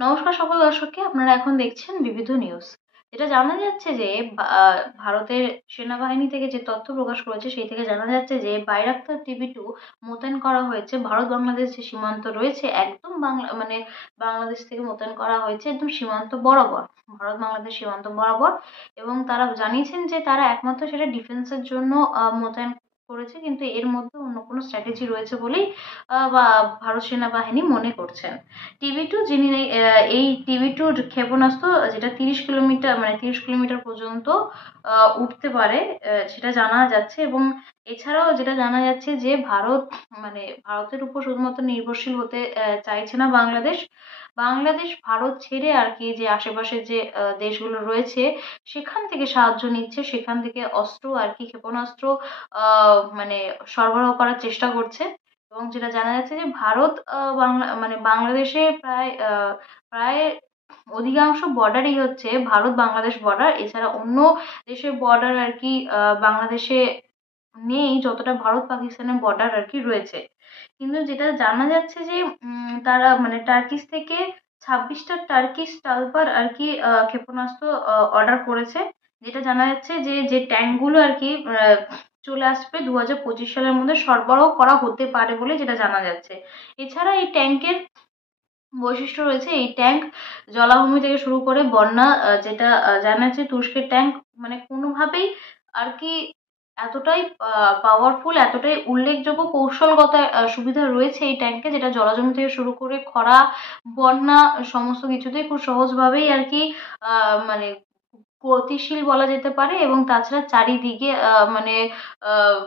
নমস্কার সকল দর্শককে। আপনারা এখন দেখছেন বিবিধ নিউজ। যেটা জানা যাচ্ছে যে ভারতের সেনাবাহিনী থেকে যে তথ্য প্রকাশ করেছে সেই থেকে জানা যাচ্ছে যে বাইরাক্তার টিভি 2 মোতায়েন করা হয়েছে ভারত বাংলাদেশ যে সীমান্ত রয়েছে, একদম বাংলা মানে বাংলাদেশ থেকে মোতায়েন করা হয়েছে একদম সীমান্ত বরাবর, ভারত বাংলাদেশ সীমান্ত বরাবর। এবং তারা জানিয়েছেন যে তারা একমাত্র সেটা ডিফেন্সের জন্য মোতায়েন করেছে, কিন্তু এর মধ্যে অন্য কোনো স্ট্র্যাটেজি রয়েছে বলেই বা ভারত সেনাবাহিনী মনে করছেন। টিভি 2 যিনি এই টিভি 2 ক্ষেপণাস্ত্র যেটা 30 কিলোমিটার, মানে 30 কিলোমিটার পর্যন্ত উঠতে পারে, সেটা জানা যাচ্ছে। এবং এছাড়াও যেটা জানা যাচ্ছে যে ভারতের উপর শুধুমাত্র নির্ভরশীল হতে চাইছে না বাংলাদেশ। বাংলাদেশ ভারত ছেড়ে আর কি যে আশেপাশে যে দেশগুলো রয়েছে সেখান থেকে সাহায্য নিচ্ছে, সেখান থেকে অস্ত্র আর কি ক্ষেপণাস্ত্র মানে সরবরাহ করার চেষ্টা করছে। এবং যেটা জানা যাচ্ছে যে ভারত বাংলাদেশে প্রায় অধিকাংশ বর্ডারই হচ্ছে ভারত বাংলাদেশ বর্ডার। এছাড়া অন্য দেশের বর্ডার আর কি বাংলাদেশে নেই, যতটা ভারত পাকিস্তানের বর্ডার আর কি রয়েছে। কিন্তু যেটা জানা যাচ্ছে যে তারা টার্কিশ থেকে 26টা টার্কিশ স্টালপার আর কি ক্ষেপণাস্ত্র অর্ডার করেছে। যেটা জানা যাচ্ছে যে যে ট্যাঙ্কগুলো আর কি চলে আসবে 2025 সালের মধ্যে সরবরাহ করা হতে পারে বলে যেটা জানা যাচ্ছে। এছাড়া এই ট্যাঙ্কের বৈশিষ্ট্য রয়েছে, এই ট্যাঙ্ক জলাভূমি থেকে শুরু করে বন্যা, যেটা জানা যাচ্ছে তুরস্কের ট্যাঙ্ক কোনোভাবেই আর কি এতটাই পাওয়ারফুল, এতটাই উল্লেখযোগ্য কৌশলগত সুবিধা রয়েছে এই ট্যাঙ্কে, যেটা জলাজমি থেকে শুরু করে খরা, বন্যা সমস্ত কিছুতেই খুব সহজভাবেই আর কি মানে গতিশীল বলা যেতে পারে। এবং তাছাড়া চারিদিকে আহ,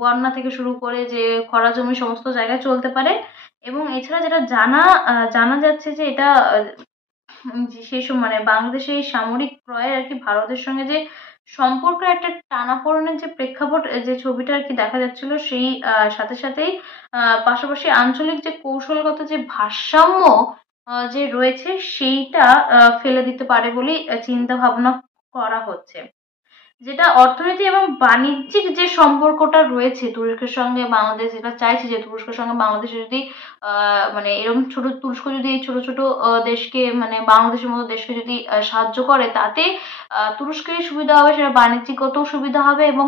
বন্যা থেকে শুরু করে যে খরা জমি সমস্ত জায়গায় চলতে পারে। এবং এছাড়া যেটা জানা যাচ্ছে যে এটা যে সেই সময় বাংলাদেশের এই সামরিক ক্রয়ের আর কি ভারতের সঙ্গে যে সম্পর্কের একটা টানাপোড়েনের যে প্রেক্ষাপট, যে ছবিটা আর কি দেখা যাচ্ছিল, সেই সাথে সাথেই পাশাপাশি আঞ্চলিক যে কৌশলগত যে ভারসাম্য যে রয়েছে সেইটা ফেলে দিতে পারে বলেই চিন্তা ভাবনা করা হচ্ছে। যেটা অর্থনীতি এবং বাণিজ্যিক যে সম্পর্কটা রয়েছে তুরস্কের সঙ্গে বাংলাদেশ, যেটা চাইছে যে তুরস্কের সঙ্গে বাংলাদেশ যদি এরকম তুরস্ক যদি এই ছোট ছোট দেশকে, বাংলাদেশের মতো দেশকে যদি সাহায্য করে, তাতে তুরস্কেরই সুবিধা হবে, সেটা বাণিজ্যিকগত সুবিধা হবে এবং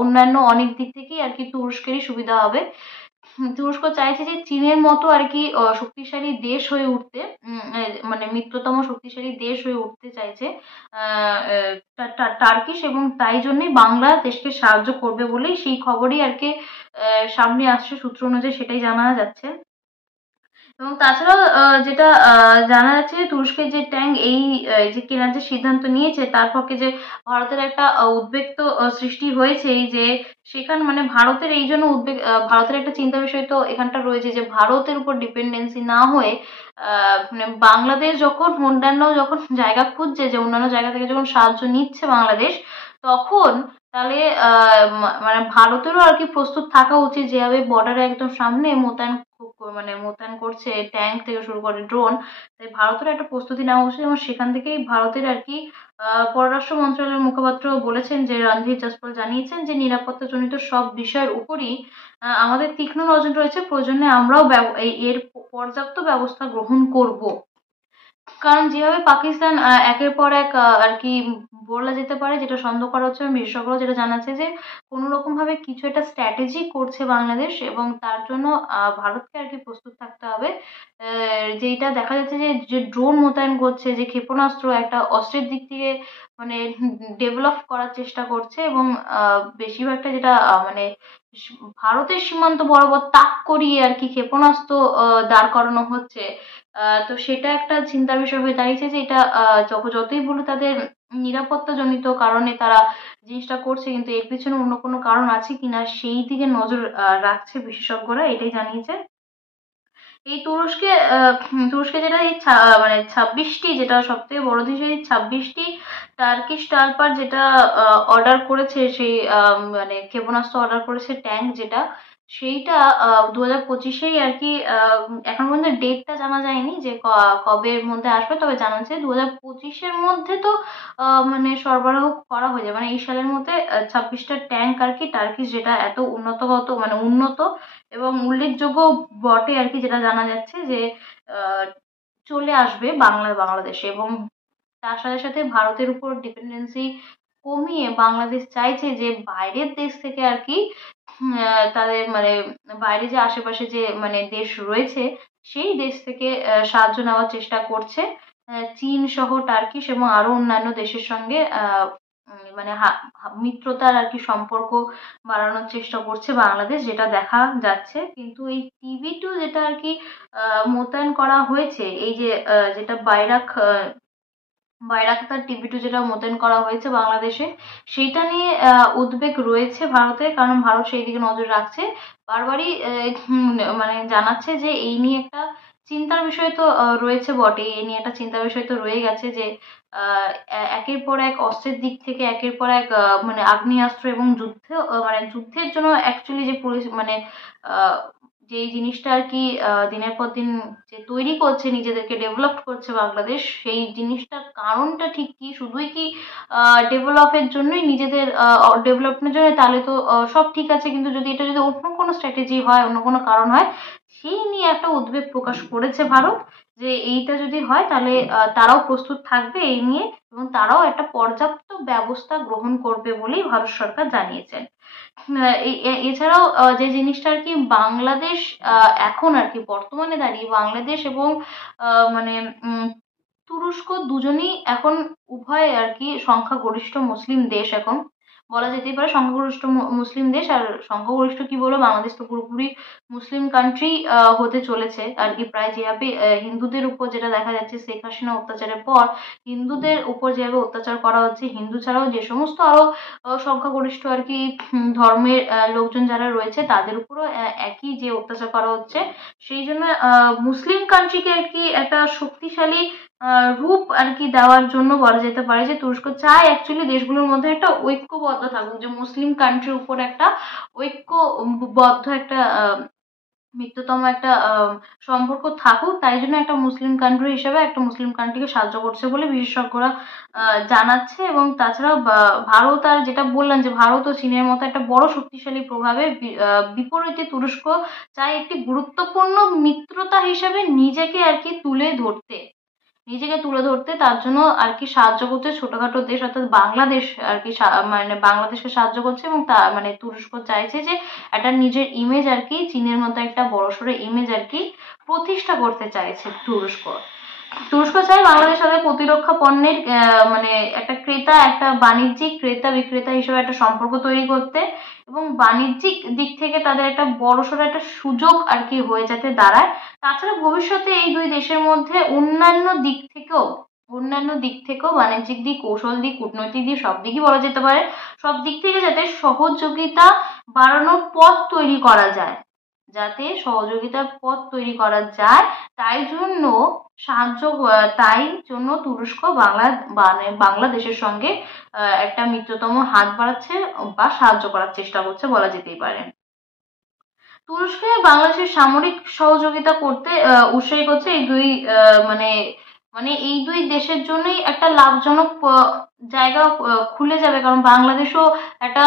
অন্যান্য অনেক দিক থেকেই আর কি তুরস্কেরই সুবিধা হবে। তুরস্ক চাইছে যে চীনের মতো আর কি শক্তিশালী দেশ হয়ে উঠতে, মিত্রতম শক্তিশালী দেশ হয়ে উঠতে চাইছে টার্কিশ, এবং তাই জন্যই বাংলাদেশকে সাহায্য করবে বলেই সেই খবরই আর কি সামনে আসছে, সূত্র অনুযায়ী সেটাই জানা যাচ্ছে। এবং তাছাড়াও যেটা জানা যাচ্ছে যে তুরস্কের যে ট্যাঙ্ক এই যে কেনার যে সিদ্ধান্ত নিয়েছে, তার পক্ষে যে ভারতের একটা উদ্বেগ তো সৃষ্টি হয়েছেই, যে সেখান ভারতের এই জন্য উদ্বেগ, ভারতের একটা চিন্তা বিষয় তো এখানটা রয়েছে যে ভারতের উপর ডিপেন্ডেন্সি না হয়ে বাংলাদেশ যখন যখন জায়গা খুঁজছে, যে অন্যান্য জায়গা থেকে যখন সাহায্য নিচ্ছে বাংলাদেশ, তখন তাহলে ভারতেরও আর কি প্রস্তুত থাকা উচিত, যেভাবে বর্ডারে একদম সামনে মোতায়েন করছে ট্যাঙ্ক থেকে শুরু করে ড্রোন। তাই ভারতের একটা প্রস্তুতি নেওয়া উচিত। এবং সেখান থেকেই ভারতের আর কি পররাষ্ট্র মন্ত্রণালয়ের মুখপাত্র বলেছেন, যে রণধীর জসপাল জানিয়েছেন যে নিরাপত্তা জনিত সব বিষয়ের উপরই আমাদের তীক্ষ্ণ নজর রয়েছে, প্রয়োজনে আমরাও এর পর্যাপ্ত ব্যবস্থা গ্রহণ করব। কারণ যেভাবে পাকিস্তান একের পর এক আর কি বলা যেতে পারে, যেটা সন্দেহ করা হচ্ছে, এবং বিশেষজ্ঞরা যেটা জানাচ্ছে যে কোনো রকম ভাবে কিছু একটা স্ট্র্যাটেজি করছে বাংলাদেশ, এবং তার জন্য ভারতকে আর কি প্রস্তুত থাকতে হবে। যেটা দেখা যাচ্ছে যে যে ড্রোন মোতায়েন করছে, যে ক্ষেপণাস্ত্র একটা অস্ত্রের দিক থেকে মানে ডেভেলপ করার চেষ্টা করছে, এবং বেশিরভাগটা যেটা ভারতের সীমান্ত বরাবর তাক করিয়ে আর কি ক্ষেপণাস্ত্র দাঁড় করানো হচ্ছে। তো সেটা একটা চিন্তার বিষয় হয়ে দাঁড়িয়েছে, যে এটা যতই বলুক তাদের নিরাপত্তা জনিত কারণে তারা জিনিসটা করছে, কিন্তু এর পিছনে অন্য কোনো কারণ আছে কিনা সেই দিকে নজর রাখছে বিশেষজ্ঞরা, এটাই জানিয়েছে। এই তুরস্কে যেটা এই 26টি, যেটা সব থেকে বড় জিনিস, এই 26টি টার্কিশ টালপার যেটা অর্ডার করেছে, সেই ক্ষেপণাস্ত্র অর্ডার করেছে, ট্যাঙ্ক যেটা, সেইটা 2025-এই আর কি এখন পর্যন্ত ডেটটা জানা যায়নি যে কবে এর মধ্যে আসবে, তবে জানা যাচ্ছে 2025-এর মধ্যে তো সরবরাহ করা হয়ে যাবে, এই সালের মধ্যে 26টা ট্যাঙ্ক আর কি টার্কিশ, যেটা এত উন্নত এবং উল্লেখযোগ্য বটে আর কি, যেটা জানা যাচ্ছে যে চলে আসবে বাংলাদেশে, এবং তার সাথে সাথে ভারতের উপর ডিপেন্ডেন্সি কমিয়ে বাংলাদেশ চাইছে যে বাইরের দেশ থেকে আর কি তাদের মানে বাইরে যে আশেপাশে যে মানে দেশ রয়েছে সেই দেশ থেকে সাহায্য নেওয়ার চেষ্টা করছে। চীন সহ টার্কিশ এবং আরো অন্যান্য দেশের সঙ্গে মানে মিত্রতার আর কি সম্পর্ক বাড়ানোর চেষ্টা করছে বাংলাদেশ, যেটা দেখা যাচ্ছে। কিন্তু এই টিভি 2 যেটা আর কি মোতায়েন করা হয়েছে, এই যে যেটা বাইরাক্তার টিভি 2 যেটা মোতায়েন করা হয়েছে বাংলাদেশে, সেইটা নিয়ে উদ্বেগ রয়েছে ভারতের, কারণ ভারত সেই দিকে নজর রাখছে। বারবারই মানে জানাচ্ছে যে এই নিয়ে একটা চিন্তার বিষয় তো রয়েছে বটে, এই নিয়ে একটা চিন্তার বিষয় তো রয়ে গেছে যে একের পর এক অস্ত্রের দিক থেকে একের পর এক মানে আগ্নেয়াস্ত্র এবং মানে যুদ্ধের জন্য অ্যাকচুয়ালি যে মানে আহ, যে জিনিসটা আর কি দিনের পর দিন যে তৈরি করছে, নিজেদেরকে ডেভেলপ করছে বাংলাদেশ, সেই জিনিসটার কারণটা ঠিক কি, শুধুই কি ডেভেলপের জন্যই, নিজেদের ডেভেলপমেন্টের জন্য, তাহলে তো সব ঠিক আছে। কিন্তু যদি এটা যদি অন্য কোনো স্ট্র্যাটেজি হয়, অন্য কোনো কারণ হয়, সেই নিয়ে একটা উদ্বেগ প্রকাশ করেছে ভারত, যে এইটা যদি হয় তাহলে তারাও প্রস্তুত থাকবে এই নিয়ে, এবং তারাও একটা পর্যাপ্ত ব্যবস্থা গ্রহণ করবে বলেই ভারত সরকার জানিয়েছেন। এছাড়াও যে জিনিসটা আর কি বাংলাদেশ এখন আর কি বর্তমানে দাঁড়িয়ে বাংলাদেশ এবং মানে তুরস্ক দুজনেই এখন উভয় আর কি সংখ্যাগরিষ্ঠ মুসলিম দেশ, এখন বলা যেতেই পারে সংখ্যাগরিষ্ঠ মুসলিম দেশ। আর সংখ্যাগরিষ্ঠ কি বলবো, বাংলাদেশ তো পুরোপুরি মুসলিম কান্ট্রি হতে চলেছে আর কি। প্রায় যেভাবে হিন্দুদের উপর যেটা দেখা যাচ্ছে শেখ হাসিনা অত্যাচারের পর হিন্দুদের উপর যেভাবে অত্যাচার করা হচ্ছে, হিন্দু ছাড়াও যে সমস্ত আরো সংখ্যাগরিষ্ঠ আর কি ধর্মের লোকজন যারা রয়েছে তাদের উপরও একই যে অত্যাচার করা হচ্ছে, সেই জন্য মুসলিম কান্ট্রিকে আর কি একটা শক্তিশালী রূপ আর কি দেওয়ার জন্য বলা যেতে পারে যে তুরস্ক চায় অ্যাকচুয়ালি দেশগুলোর মধ্যে একটা ঐক্যবদ্ধ থাকুক, যে মুসলিম কান্ট্রির উপর একটা ঐক্যবদ্ধ একটা মিত্রতম একটা সম্পর্ক থাকুক। তাই জন্য একটা মুসলিম কান্ট্রি হিসেবে একটা মুসলিম কান্ট্রিকে সাহায্য করছে বলে বিশেষজ্ঞরা জানাচ্ছে। এবং তাছাড়াও ভারত, আর যেটা বললাম যে ভারত ও চীনের মতো একটা বড় শক্তিশালী প্রভাবে বিপরীতে তুরস্ক চায় একটি গুরুত্বপূর্ণ মিত্রতা হিসেবে নিজেকে তুলে ধরতে, তার জন্য আর কি সাহায্য করছে ছোটখাটো দেশ অর্থাৎ বাংলাদেশ আর কি মানে বাংলাদেশকে সাহায্য করছে। এবং তা মানে তুরস্ক চাইছে যে একটা নিজের ইমেজ আর কি চীনের মতো একটা বড়সড় ইমেজ আর কি প্রতিষ্ঠা করতে চাইছে তুরস্ক। তুরস্ক চায় বাংলাদেশ তাদের প্রতিরক্ষা পণ্যের মানে একটা বাণিজ্যিক ক্রেতা বিক্রেতা হিসেবে একটা সম্পর্ক তৈরি করতে, এবং বাণিজ্যিক দিক থেকে তাদের একটা বড়সড় একটা সুযোগ আর কি হয়ে যাতে দাঁড়ায়। তাছাড়া ভবিষ্যতে এই দুই দেশের মধ্যে অন্যান্য দিক থেকেও বাণিজ্যিক দিক, কৌশল দিক, কূটনৈতিক দিক, সব দিকই বলা যেতে পারে, সব দিক থেকে যাতে সহযোগিতা বাড়ানোর পথ তৈরি করা যায়, তাই জন্য তাই জন্য তুরস্ক বাংলাদেশের সঙ্গে একটা মিত্রতম হাত বাড়াচ্ছে বা সাহায্য করার চেষ্টা করছে বলা যেতেই পারে। তুরস্কে বাংলাদেশের সামরিক সহযোগিতা করতে উৎসাহী করছে এই দুই মানে মানে এই দুই দেশের জন্যই একটা লাভজনক জায়গা খুলে যাবে, কারণ বাংলাদেশও একটা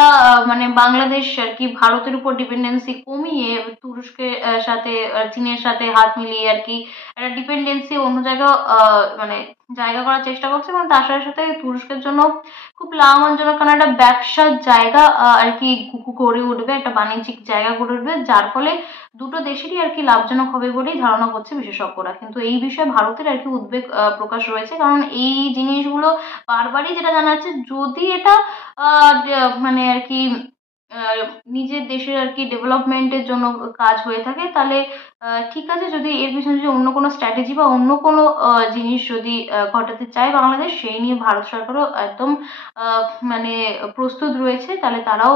মানে বাংলাদেশ আর কি ভারতের উপর ডিপেন্ডেন্সি কমিয়ে তুরস্কের সাথে চীনের সাথে হাত মিলিয়ে আর কি একটা ডিপেন্ডেন্সি অন্য জায়গা মানে জায়গা করার চেষ্টা করছে। এবং তার সাথে সাথে তুরস্কের জন্য খুব লাভজনক, কারণ একটা ব্যবসার জায়গা আর কি গড়ে উঠবে, একটা বাণিজ্যিক জায়গা গড়ে উঠবে, যার ফলে দুটো দেশেরই আর কি লাভজনক হবে বলেই ধারণা করছে বিশেষজ্ঞরা। কিন্তু এই বিষয়ে ভারতের আর কি উদ্বেগ প্রকাশ রয়েছে, কারণ এই জিনিসগুলো বারবারই যেটা জানা যাচ্ছে, যদি এটা মানে আর কি নিজের দেশের আর কি ডেভেলপমেন্টের জন্য কাজ হয়ে থাকে, তাহলে ঠিক আছে। যদি এর পিছনে যদি অন্য কোনো স্ট্র্যাটেজি বা অন্য কোনো জিনিস যদি ঘটাতে চায় বাংলাদেশ, সেই নিয়ে ভারত সরকারও একদম মানে প্রস্তুত রয়েছে, তাহলে তারাও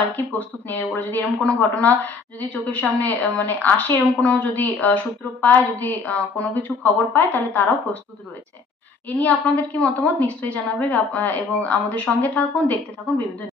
আর কি প্রস্তুত নেবে বলে, যদি এরকম কোনো ঘটনা যদি চোখের সামনে মানে আসে, এরকম কোনো যদি সূত্র পায়, যদি কোনো কিছু খবর পায়, তাহলে তারাও প্রস্তুত রয়েছে। এ নিয়ে আপনাদের কি মতামত নিশ্চয়ই জানাবে, এবং আমাদের সঙ্গে থাকুন, দেখতে থাকুন বিভিন্ন